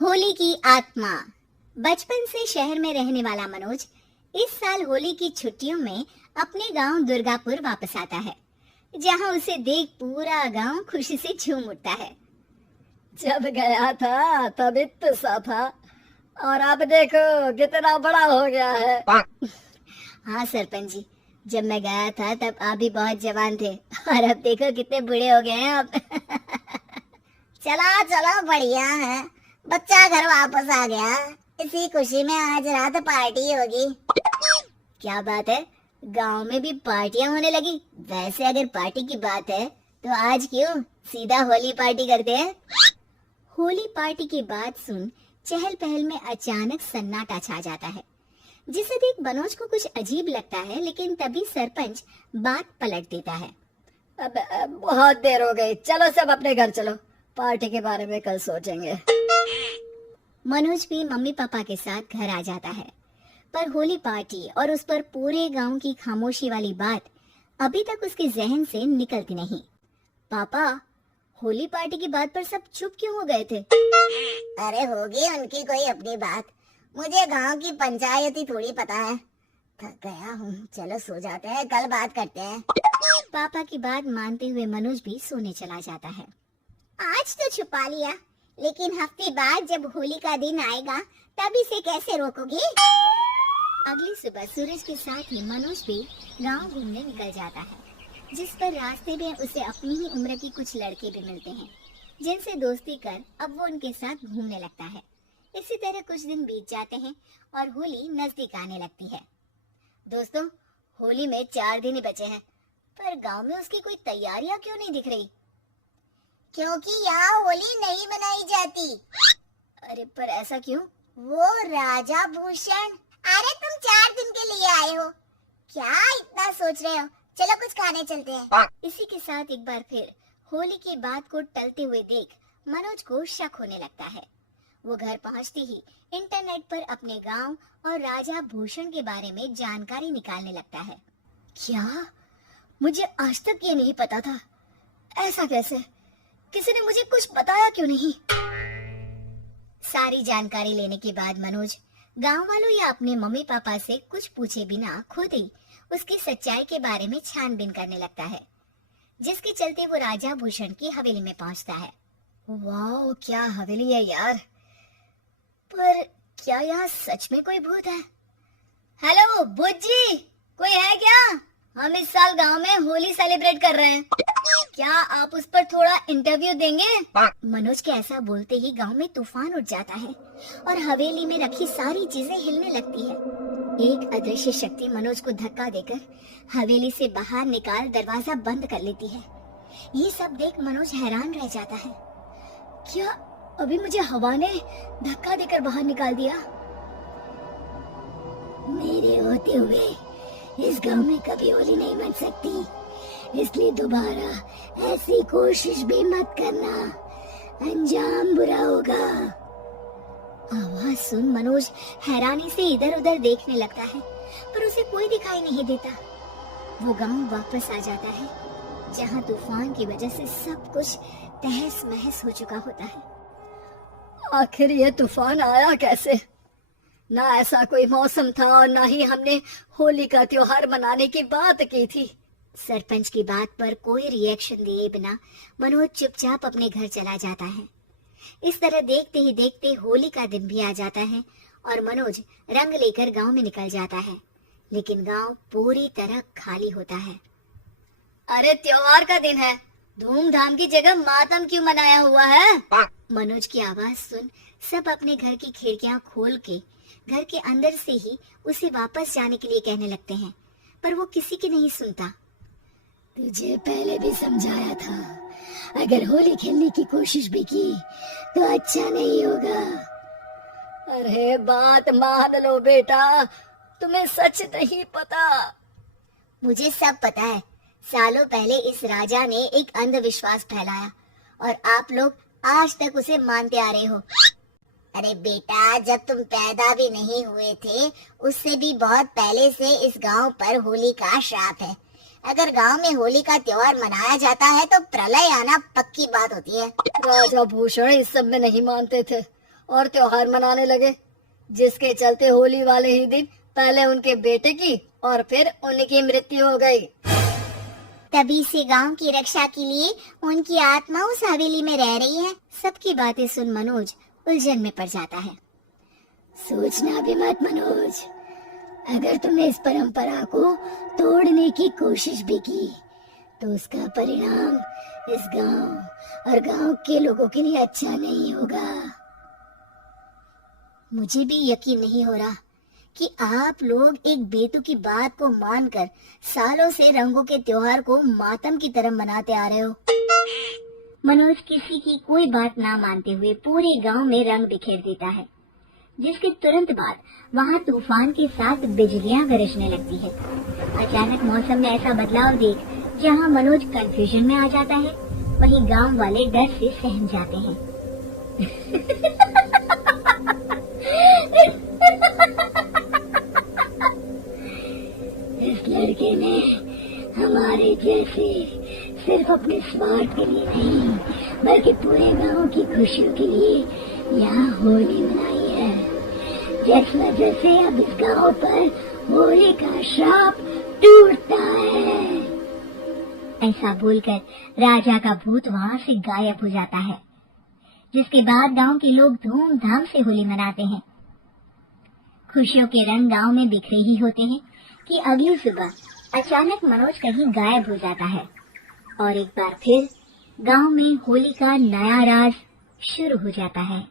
होली की आत्मा। बचपन से शहर में रहने वाला मनोज इस साल होली की छुट्टियों में अपने गांव दुर्गापुर वापस आता है, जहां उसे देख पूरा गांव खुशी से झूम उठता है। जब गया था तब इतना सा था और अब देखो कितना बड़ा हो गया है। हाँ सरपंच जी, जब मैं गया था तब आप भी बहुत जवान थे और अब देखो कितने बूढ़े हो गए हैं आप। चला चला बढ़िया है, बच्चा घर वापस आ गया। इसी खुशी में आज रात पार्टी होगी। क्या बात है, गांव में भी पार्टियां होने लगी। वैसे अगर पार्टी की बात है तो आज क्यों सीधा होली पार्टी करते हैं। होली पार्टी की बात सुन चहल पहल में अचानक सन्नाटा छा जाता है, जिसे देख मनोज को कुछ अजीब लगता है, लेकिन तभी सरपंच बात पलट देता है। अब बहुत देर हो गई, चलो सब अपने घर चलो, पार्टी के बारे में कल सोचेंगे। मनोज भी मम्मी पापा के साथ घर आ जाता है, पर होली पार्टी और उस पर पूरे गांव की खामोशी वाली बात अभी तक उसके जहन से निकलती नहीं। पापा, होली पार्टी की बात पर सब चुप क्यों हो गए थे? अरे होगी उनकी कोई अपनी बात, मुझे गांव की पंचायती थोड़ी पता है। थक गया हूँ, चलो सो जाते हैं, कल बात करते हैं। पापा की बात मानते हुए मनोज भी सोने चला जाता है। आज तो छुपा लिया, लेकिन हफ्ते बाद जब होली का दिन आएगा तब इसे कैसे रोकोगे? अगली सुबह सूरज के साथ ही मनोज भी गांव घूमने निकल जाता है, जिस पर रास्ते में उसे अपनी ही उम्र की कुछ लड़के भी मिलते हैं, जिनसे दोस्ती कर अब वो उनके साथ घूमने लगता है। इसी तरह कुछ दिन बीत जाते हैं और होली नजदीक आने लगती है। दोस्तों, होली में 4 दिन ही बचे हैं, पर गांव में उसकी कोई तैयारियां क्यों नहीं दिख रही? क्योंकि यहाँ होली नहीं मनाई जाती। अरे पर ऐसा क्यों? वो राजा भूषण। अरे तुम 4 दिन के लिए आए हो, क्या इतना सोच रहे हो? चलो कुछ खाने चलते हैं। इसी के साथ एक बार फिर होली की बात को टलते हुए देख मनोज को शक होने लगता है। वो घर पहुंचते ही इंटरनेट पर अपने गांव और राजा भूषण के बारे में जानकारी निकालने लगता है। क्या? मुझे आज तक ये नहीं पता था। ऐसा कैसे? किसी ने मुझे कुछ बताया क्यों नहीं? सारी जानकारी लेने के बाद मनोज गांव वालों या अपने मम्मी पापा से कुछ पूछे बिना खुद ही उसकी सच्चाई के बारे में छानबीन करने लगता है, जिसके चलते वो राजा भूषण की हवेली में पहुंचता है। वाह, क्या हवेली है यार! पर क्या यहाँ सच में कोई भूत है? हेलो भूत जी, कोई है क्या? हम इस साल गांव में होली सेलिब्रेट कर रहे हैं, क्या आप उस पर थोड़ा इंटरव्यू देंगे? मनोज के ऐसा बोलते ही गांव में तूफान उठ जाता है और हवेली में रखी सारी चीजें हिलने लगती है। एक अदृश्य शक्ति मनोज को धक्का देकर हवेली से बाहर निकाल दरवाजा बंद कर लेती है। ये सब देख मनोज हैरान रह जाता है। क्या अभी मुझे हवा ने धक्का देकर बाहर निकाल दिया? मेरे होते हुए इस गांव में कभी होली नहीं मन सकती, इसलिए दोबारा ऐसी कोशिश भी मत करना, अंजाम बुरा होगा। आवाज सुन मनोज हैरानी से इधर उधर देखने लगता है, पर उसे कोई दिखाई नहीं देता। वो गांव वापस आ जाता है, जहां तूफान की वजह से सब कुछ तहस महस हो चुका होता है। आखिर ये तूफान आया कैसे? ना ऐसा कोई मौसम था और ना ही हमने होली का त्योहार मनाने की बात की थी। सरपंच की बात पर कोई रिएक्शन दिए बिना मनोज चुपचाप अपने घर चला जाता है। इस तरह देखते ही देखते होली का दिन भी आ जाता है और मनोज रंग लेकर गांव में निकल जाता है, लेकिन गांव पूरी तरह खाली होता है। अरे त्योहार का दिन है, धूमधाम की जगह मातम क्यों मनाया हुआ है? मनोज की आवाज सुन सब अपने घर की खिड़कियां खोल के घर के अंदर से ही उसे वापस जाने के लिए कहने लगते हैं, पर वो किसी की नहीं सुनता। तुझे पहले भी समझाया था, अगर होली खेलने की कोशिश भी की तो अच्छा नहीं होगा। अरे बात मान लो बेटा, तुम्हें सच नहीं पता। मुझे सब पता है, सालों पहले इस राजा ने एक अंधविश्वास फैलाया और आप लोग आज तक उसे मानते आ रहे हो। अरे बेटा, जब तुम पैदा भी नहीं हुए थे उससे भी बहुत पहले से इस गांव पर होली का श्राप है। अगर गांव में होली का त्योहार मनाया जाता है तो प्रलय आना पक्की बात होती है। राजा भूषण इस सब में नहीं मानते थे और त्योहार मनाने लगे, जिसके चलते होली वाले ही दिन पहले उनके बेटे की और फिर उनकी मृत्यु हो गई। तभी से गांव की रक्षा के लिए उनकी आत्मा उस हवेली में रह रही है। सबकी बातें सुन मनोज उलझन में पड़ जाता है। सोचना भी मत मनोज, अगर तुमने इस परंपरा को तोड़ने की कोशिश भी की तो उसका परिणाम इस गांव और गांव के लोगों के लिए अच्छा नहीं होगा। मुझे भी यकीन नहीं हो रहा कि आप लोग एक बेतुकी बात को मानकर सालों से रंगों के त्योहार को मातम की तरह मनाते आ रहे हो। मनोज किसी की कोई बात ना मानते हुए पूरे गांव में रंग बिखेर देता है, जिसके तुरंत बाद वहां तूफान के साथ बिजलियां गरजने लगती है। अचानक मौसम में ऐसा बदलाव देख जहां मनोज कंफ्यूजन में आ जाता है, वहीं गांव वाले डर से सहम जाते हैं। इस लड़के ने हमारे जैसे सिर्फ अपने स्वार्थ के लिए नहीं बल्कि पूरे गांव की खुशियों के लिए यहाँ होली मनाई है, जिस वजह से अब इस गांव पर होली का श्राप टूटता है। ऐसा बोलकर राजा का भूत वहां से गायब हो जाता है, जिसके बाद गांव के लोग धूमधाम से होली मनाते हैं। खुशियों के रंग गांव में बिखरे ही होते हैं कि अगली सुबह अचानक मनोज कहीं गायब हो जाता है और एक बार फिर गांव में होली का नया राज शुरू हो जाता है।